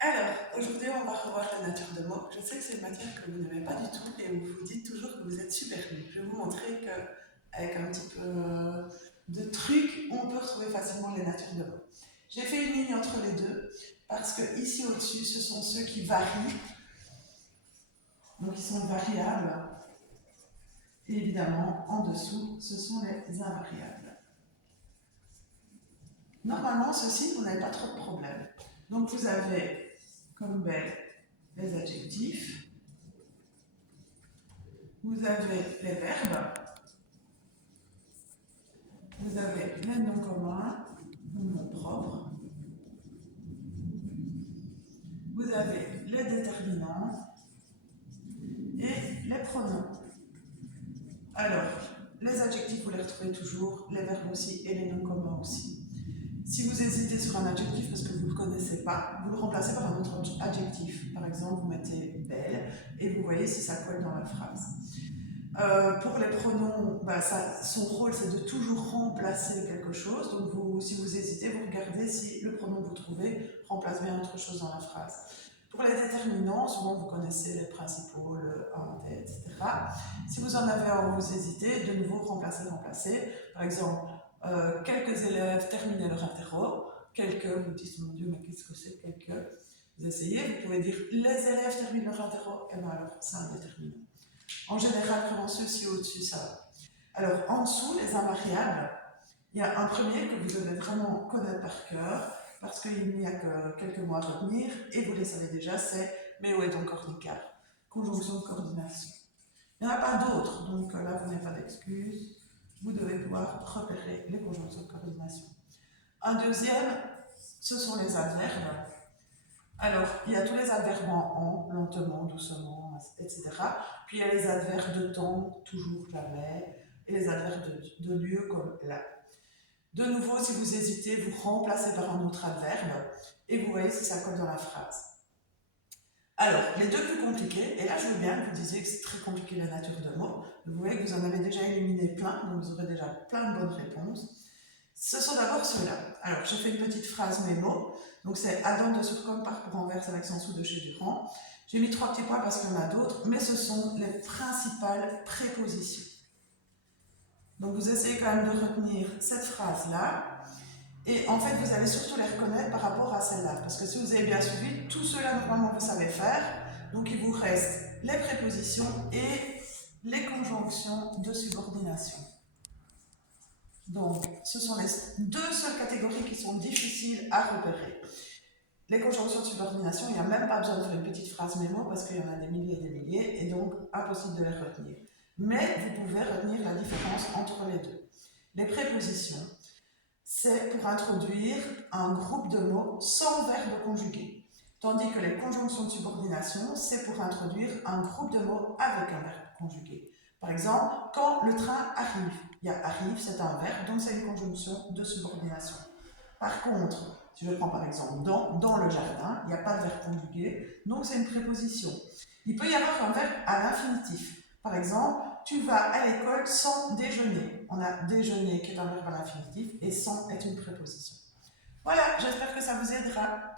Alors, aujourd'hui, on va revoir la nature de mots. Je sais que c'est une matière que vous n'aimez pas du tout et vous vous dites toujours que vous êtes super nul. Je vais vous montrer qu'avec un petit peu de trucs, on peut retrouver facilement les natures de mots. J'ai fait une ligne entre les deux parce que ici au-dessus, ce sont ceux qui varient, donc ils sont variables. Et évidemment, en dessous, ce sont les invariables. Normalement, ceci, vous n'avez pas trop de problème. Donc vous avez comme belle les adjectifs. Vous avez les verbes, vous avez les noms communs, les noms propres, vous avez les déterminants et les pronoms. Alors, les adjectifs, vous les retrouvez toujours, les verbes aussi et les noms communs aussi. Si vous hésitez sur un adjectif parce que vous ne le connaissez pas, vous le remplacez par un autre adjectif. Par exemple, vous mettez belle et vous voyez si ça colle dans la phrase. Pour les pronoms, son rôle c'est de toujours remplacer quelque chose. Donc si vous hésitez, vous regardez si le pronom que vous trouvez remplace bien autre chose dans la phrase. Pour les déterminants, souvent vous connaissez les principaux, le un, des, etc. Si vous en avez un où vous hésitez, de nouveau remplacer. Par exemple, quelques élèves terminaient leur interro. Quelques, vous dites mon Dieu, mais qu'est-ce que c'est quelques? Vous essayez, vous pouvez dire les élèves terminent leur interro, et bien alors c'est un déterminant. En général, vraiment ceux-ci au-dessus, ça va. Alors, en dessous, les invariables, il y a un premier que vous devez vraiment connaître par cœur, parce qu'il n'y a que quelques mots à retenir, et vous les savez déjà, c'est mais où est ton cornicar? Conjonction de coordination. Il n'y en a pas d'autres, donc là, vous n'avez pas d'excuses. Vous devez pouvoir repérer les conjonctions de coordination. Un deuxième, ce sont les adverbes. Alors, il y a tous les adverbes en, lentement, doucement, etc. Puis il y a les adverbes de temps, toujours, jamais, et les adverbes de lieu, comme là. De nouveau, si vous hésitez, vous remplacez par un autre adverbe, et vous voyez si ça colle dans la phrase. Alors, les deux plus compliqués, et là je veux bien que vous disiez que c'est très compliqué la nature de mots, vous voyez que vous en avez déjà éliminé plein, donc vous aurez déjà plein de bonnes réponses. Ce sont d'abord ceux-là. Alors, je fais une petite phrase mémo. Donc, c'est Adam de Surcom, parcours Anvers avec son sou de chez Durand. J'ai mis 3 petits points parce qu'il y en a d'autres, mais ce sont les principales prépositions. Donc, vous essayez quand même de retenir cette phrase-là. Et en fait, vous allez surtout les reconnaître par rapport à celle-là. Parce que si vous avez bien suivi, tout cela, normalement, vous savez faire. Donc, il vous reste les prépositions et les conjonctions de subordination. Donc, ce sont les deux seules catégories qui sont difficiles à repérer. Les conjonctions de subordination, il n'y a même pas besoin de faire une petite phrase mémo parce qu'il y en a des milliers, et donc impossible de les retenir. Mais vous pouvez retenir la différence entre les deux. Les prépositions, c'est pour introduire un groupe de mots sans verbe conjugué. Tandis que les conjonctions de subordination, c'est pour introduire un groupe de mots avec un verbe conjugué. Par exemple, quand le train arrive, il y a arrive, c'est un verbe, donc c'est une conjonction de subordination. Par contre, si je prends par exemple dans le jardin, il n'y a pas de verbe conjugué, donc c'est une préposition. Il peut y avoir un verbe à l'infinitif. Par exemple, tu vas à l'école sans déjeuner. On a déjeuner qui est un verbe à l'infinitif et sans est une préposition. Voilà, j'espère que ça vous aidera.